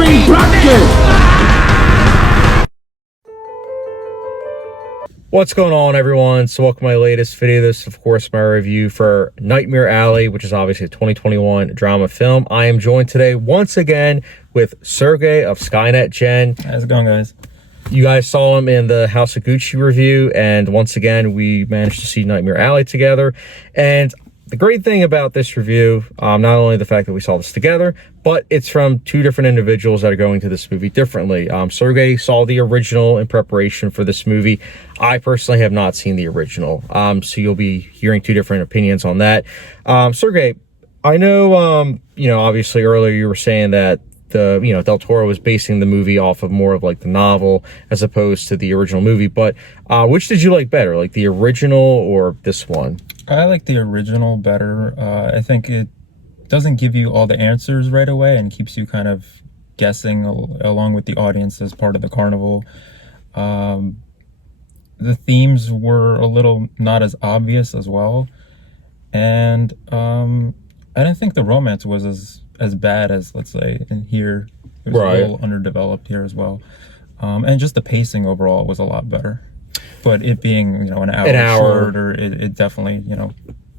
Streaming Broadcast. What's going on, everyone? So welcome to my latest video. This is, of course, my review for Nightmare Alley, which is obviously a 2021 drama film. I am joined today once again with Sergey of SkynetGen. How's it going, guys? You guys saw him in the House of Gucci review, and once again, we managed to see Nightmare Alley together. And the great thing about this review, not only the fact that we saw this together, but it's from two different individuals that are going to this movie differently. Sergey saw the original in preparation for this movie. I personally have not seen the original, so you'll be hearing two different opinions on that. Sergey, I know, obviously earlier you were saying that Del Toro was basing the movie off of more of like the novel as opposed to the original movie, but which did you like better, like the original or this one? I like the original better. I think it doesn't give you all the answers right away and keeps you kind of guessing along with the audience as part of the carnival. The themes were a little not as obvious as well, and I didn't think the romance was as bad as, let's say, in here. It was a little underdeveloped here as well, and just the pacing overall was a lot better. But it being, an hour shorter, it definitely,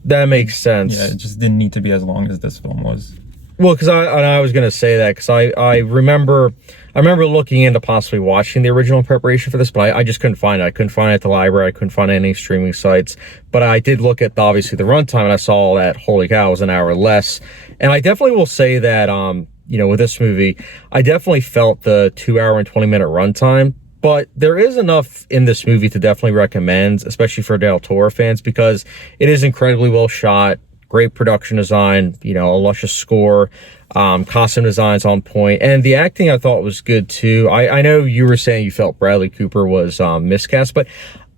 That makes sense. Yeah, it just didn't need to be as long as this film was. Well, because I was going to say that, because I remember looking into possibly watching the original in preparation for this, but I just couldn't find it. I couldn't find it at the library. I couldn't find any streaming sites. But I did look at, obviously, the runtime, and I saw that, holy cow, it was an hour less. And I definitely will say that, with this movie, I definitely felt the 2 hour and 20-minute runtime. But there is enough in this movie to definitely recommend, especially for Del Toro fans, because it is incredibly well shot, great production design, a luscious score, costume design's on point, and the acting I thought was good too. I know you were saying you felt Bradley Cooper was miscast, but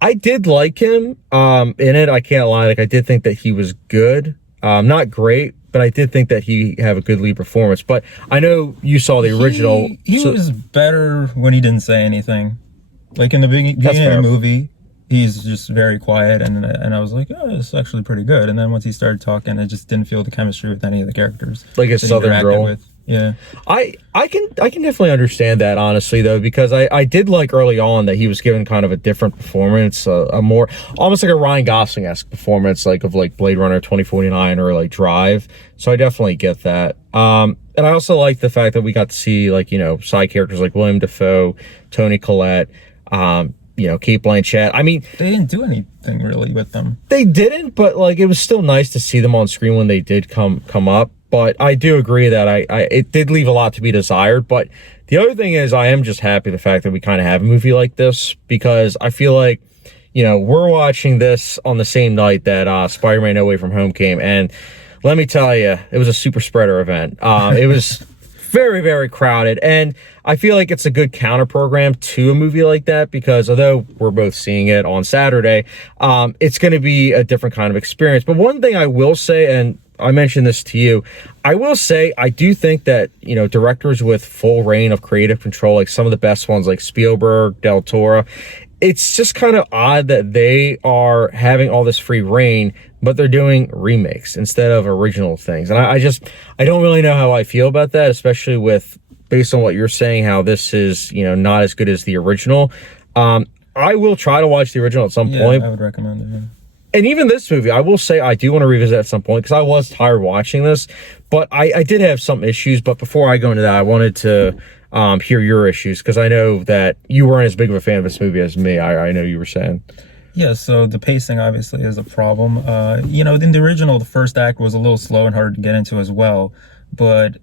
I did like him in it. I can't lie, I did think that he was good, not great, but I did think that he had a good lead performance. But I know you saw the original. He was better when he didn't say anything. Like in the beginning of the movie, he's just very quiet, and I was like, oh, it's actually pretty good. And then once he started talking, I just didn't feel the chemistry with any of the characters. Like a Southern girl. With. Yeah, I can definitely understand that, honestly, though, because I did like early on that he was given kind of a different performance, a more almost like a Ryan Gosling-esque performance, like of Blade Runner 2049 or like Drive. So I definitely get that. And I also like the fact that we got to see side characters like William Dafoe, Toni Collette, Cate Blanchett. I mean, they didn't do anything really with them. They didn't, but it was still nice to see them on screen when they did come up. But I do agree that it did leave a lot to be desired. But the other thing is, I am just happy the fact that we kind of have a movie like this, because I feel like, we're watching this on the same night that Spider-Man No Way From Home came. And let me tell you, it was a super spreader event. It was very, very crowded. And I feel like it's a good counter program to a movie like that, because although we're both seeing it on Saturday, it's going to be a different kind of experience. But one thing I will say, and I mentioned this to you, I will say I do think that, directors with full reign of creative control, like some of the best ones like Spielberg, Del Toro, it's just kind of odd that they are having all this free reign, but they're doing remakes instead of original things. And I don't really know how I feel about that, especially based on what you're saying, how this is, not as good as the original. I will try to watch the original at some point. I would recommend it. Yeah. And even this movie, I will say I do want to revisit at some point, because I was tired watching this, but I did have some issues. But before I go into that, I wanted to hear your issues, because I know that you weren't as big of a fan of this movie as me. I know you were saying. Yeah, so the pacing obviously is a problem. In the original, the first act was a little slow and hard to get into as well. But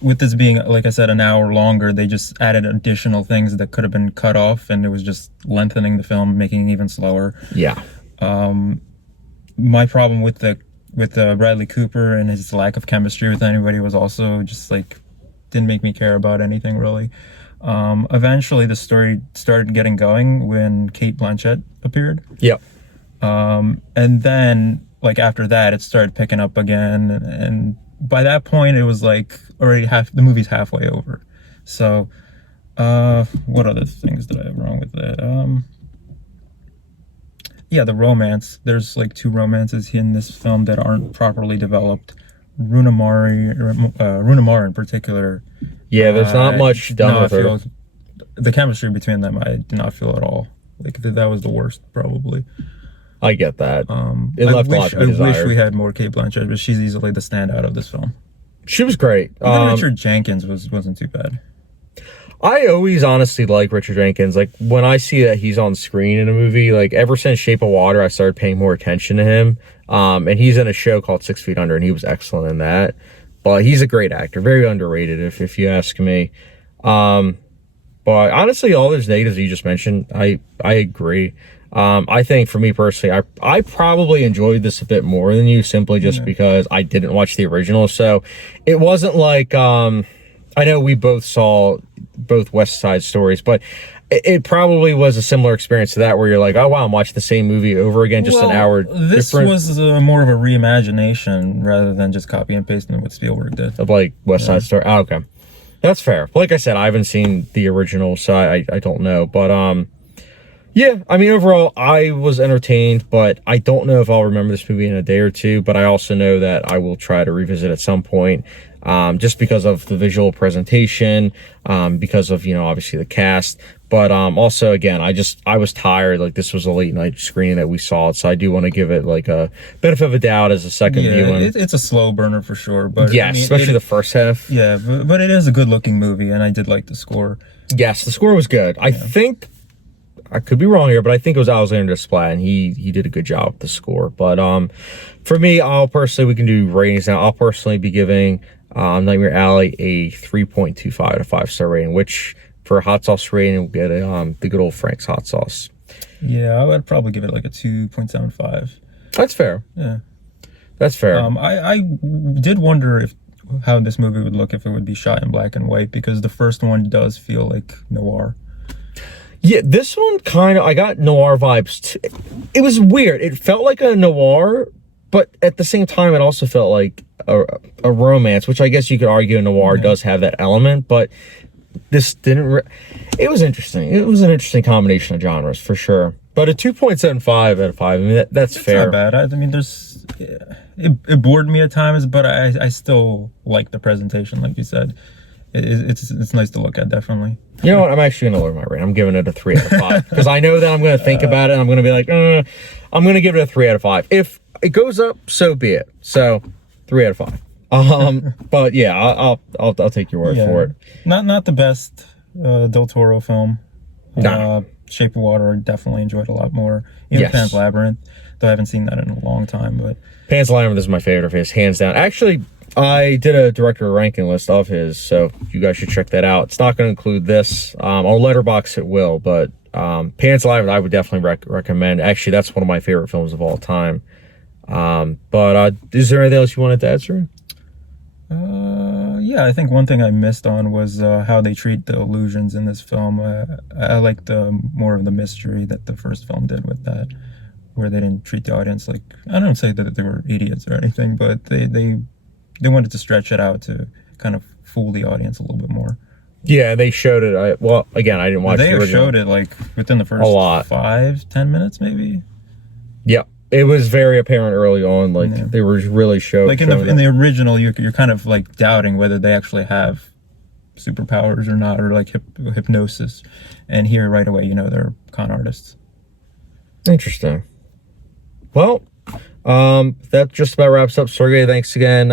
with this being, like I said, an hour longer, they just added additional things that could have been cut off, and it was just lengthening the film, making it even slower. Yeah. My problem with Bradley Cooper and his lack of chemistry with anybody was also just didn't make me care about anything really. Eventually the story started getting going when Cate Blanchett appeared. Yep. And then after that it started picking up again, and by that point it was already the movie's halfway over. So what other things did I have wrong with that? Yeah, the romance. There's two romances in this film that aren't properly developed. Runamar in particular. Yeah, there's not much done with her. The chemistry between them, I did not feel at all. Like that was the worst, probably. I get that. It left a lot to be desired. I wish we had more Cate Blanchett, but she's easily the standout of this film. She was great. Even Richard Jenkins wasn't too bad. I always honestly like Richard Jenkins. Like when I see that he's on screen in a movie, like ever since Shape of Water, I started paying more attention to him. And he's in a show called 6 Feet Under, and he was excellent in that. But he's a great actor, very underrated, if you ask me. But honestly, all those negatives you just mentioned, I agree. I think for me personally, I probably enjoyed this a bit more than you, simply just because I didn't watch the original. So it wasn't like, I know we both saw both West Side Stories, but it probably was a similar experience to that, where you're like, oh wow, I'm watching the same movie over again, just an hour this different. Was more of a reimagination rather than just copy and pasting what Spielberg did. Of like West Side Story. Oh, okay. That's fair. Like I said, I haven't seen the original, so I don't know. But yeah, I mean, overall, I was entertained, but I don't know if I'll remember this movie in a day or two. But I also know that I will try to revisit at some point, just because of the visual presentation, because of, obviously the cast. But also, again, I was tired. Like, this was a late night screening that we saw it, so I do want to give it like a benefit of a doubt as a second viewing. It's a slow burner for sure. But yes, especially the first half. Yeah, but it is a good looking movie, and I did like the score. Yes, the score was good. I think, I could be wrong here, but I think it was Alexander Desplat, and he did a good job with the score. But for me, we can do ratings now. I'll personally be giving Nightmare Alley a 3.25 out of 5-star rating, which for a hot sauce rating, we'll get the good old Frank's hot sauce. Yeah, I would probably give it like a 2.75. That's fair. Yeah, that's fair. I did wonder how this movie would look if it would be shot in black and white, because the first one does feel like noir. Yeah, this one kind of, I got noir vibes too. It was weird. It felt like a noir, but at the same time, it also felt like a romance, which I guess you could argue a noir does have that element, but this didn't. It was interesting. It was an interesting combination of genres for sure. But a 2.75 out of 5, I mean, that's fair. Not bad. I mean, it bored me at times, but I still like the presentation, like you said. It's nice to look at, definitely. You know what? I'm actually going to lower my rating. I'm giving it a 3 out of 5. Because I know that I'm going to think about it, and I'm going to be like, I'm going to give it a 3 out of 5. If it goes up, so be it. So, 3 out of 5. But yeah, I'll take your word for it. Not the best Del Toro film. Nah. Shape of Water, I definitely enjoyed a lot more. Even Pan's Labyrinth, though I haven't seen that in a long time. But Pan's Labyrinth is my favorite of his, hands down. Actually, I did a director ranking list of his, so you guys should check that out. It's not going to include this. On Letterboxd it will, but Pan's Labyrinth I would definitely recommend. Actually, that's one of my favorite films of all time. But is there anything else you wanted to add, sir? Yeah, I think one thing I missed on was how they treat the illusions in this film. I like more of the mystery that the first film did with that, where they didn't treat the audience like, I don't say that they were idiots or anything, but they wanted to stretch it out to kind of fool the audience a little bit more. Yeah, they showed it. Well, again, I didn't watch the original. They showed it like within the first 5-10 minutes, maybe. Yep. It was very apparent early on, like they were really showing. Like in the original, you're kind of like doubting whether they actually have superpowers or not, or like hypnosis. And here, right away, they're con artists. Interesting. Well, that just about wraps up. Sergey, thanks again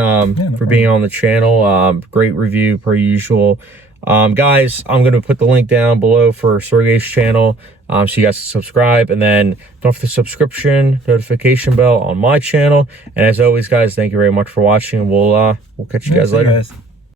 for being on the channel. Great review per usual. Guys, I'm going to put the link down below for Sergey's channel, so you guys can subscribe, and then don't forget the subscription notification bell on my channel. And as always, guys, thank you very much for watching. We'll catch you guys later.